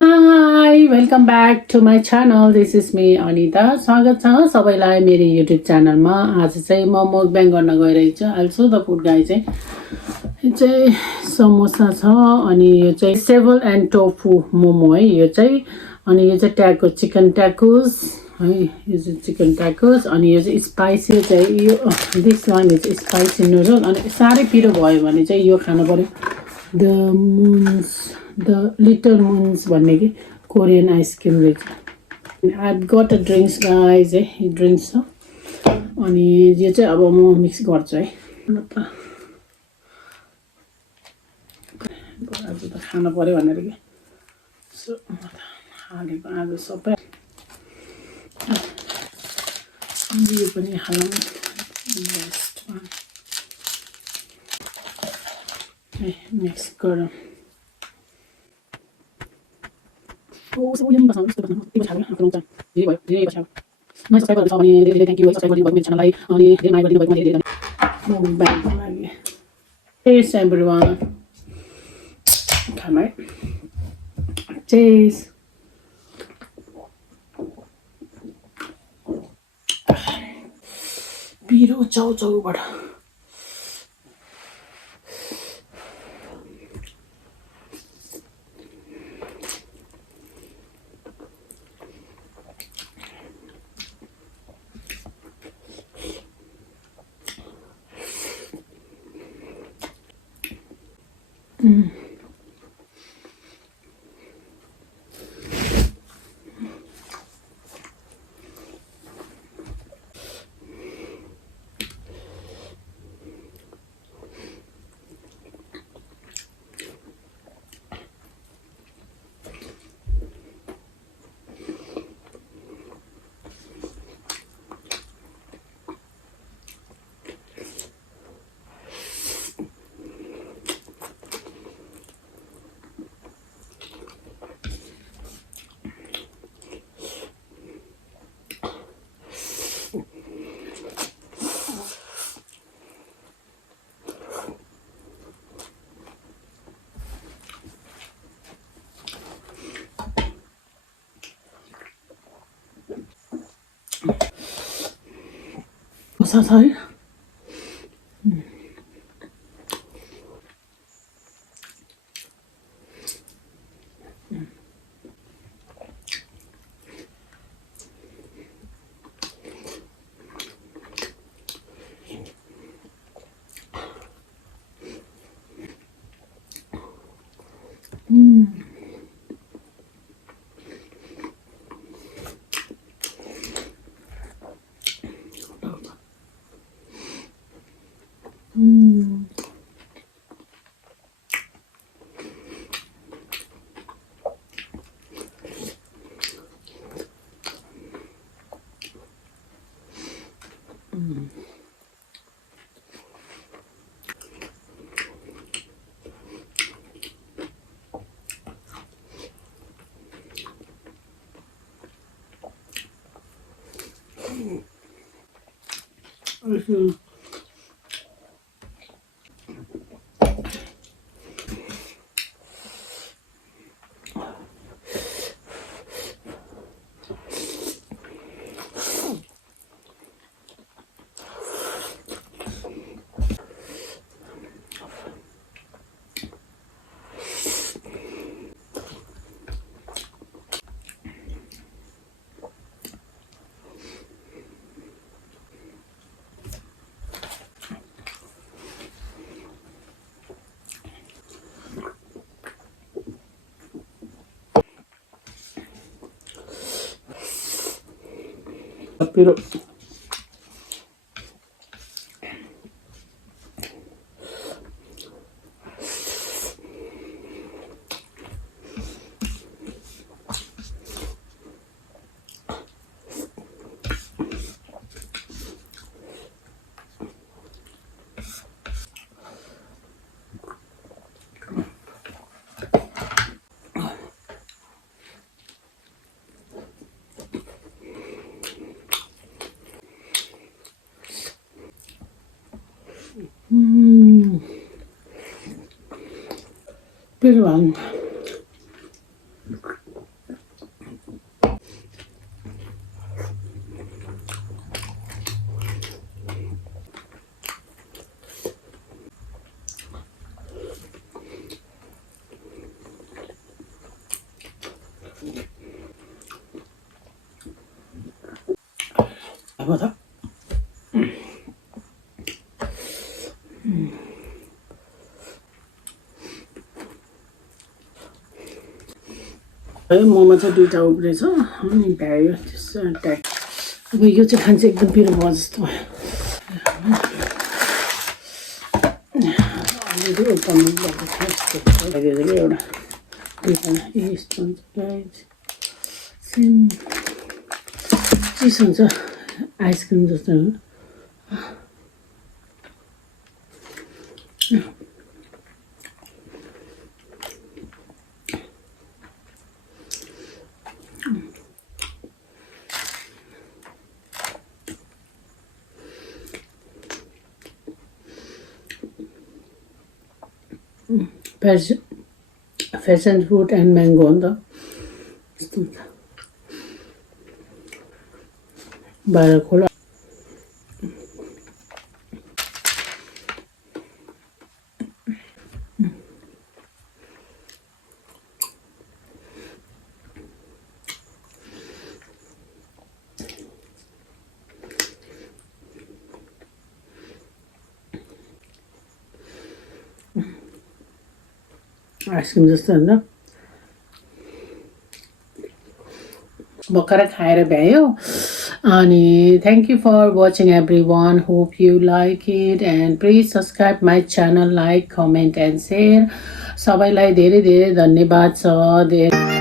Hi, welcome back to my channel. This is me Anita. स्वागत छ सबैलाई मेरो YouTube च्यानलमा। आज चाहिँ म mukbang गर्न गइरहेको छु। I'll show the food guys चाहिँ यो चाहिँ समोसा छ अनि यो चाहिँ सेभल एन्ड टोफु मोमो है यो चाहिँ अनि यो चाहिँ ट्याको चिकन ट्याकोस है यो चाहिँ चिकन ट्याकोस अनि यो चाहिँ स्पाइसी चाहिँ यो this one is spicy noodle अनि साह्रै पिरो भयो भने चाहिँ यो खानु पर्यो the little moons भन्ने के कोरियन आइसक्रिम रहेछ I've got a drinks guys है ड्रिङ्क्स छ अनि यो चाहिँ अब म मिक्स गर्छु है आज त खानु पर्यो भनेर के सो हालेको आज सबै यो पनि हालौँ बेस्ट वान मिक्स गरौँ यही बस्नु यस्तो बस्नु यति बस्नु आफ्नो हुन्छ धेरै भयो धेरै बस्नु नयाँ सब्सक्राइबरहरू छ भने धेरै धेरै थ्याङ्क यू है सब्सक्राइब गरिदिनु भएको मेरो च्यानललाई अनि धेरै माया गरिदिनु भएको धेरै धेरै ब्यागको लागि Cheers everyone. Come on. Cheers. पिरो चाउचाउबाट कसा छ है पिरो पिरो हाल्नु अब त मोमो चाहिँ दुईवटा उब्रेछ अनि भ्यायो त्यसो ट्याक अब यो चाहिँ खान्छ एकदम पिरो भयो जस्तो अलिअलि उत्पन्न भएको छ यस्तो एउटा दुईजना यस्तो हुन्छ गाइज सेम चिज हुन्छ आइसक्रिम जस्तो passion fruit and mango on the barakola ice cream जस्तो हुन्छ भर्खर खाएर भ्यायो अनि thank you for watching everyone hope you like it and please subscribe my channel like comment and share सबैलाई धेरै धेरै धन्यवाद छ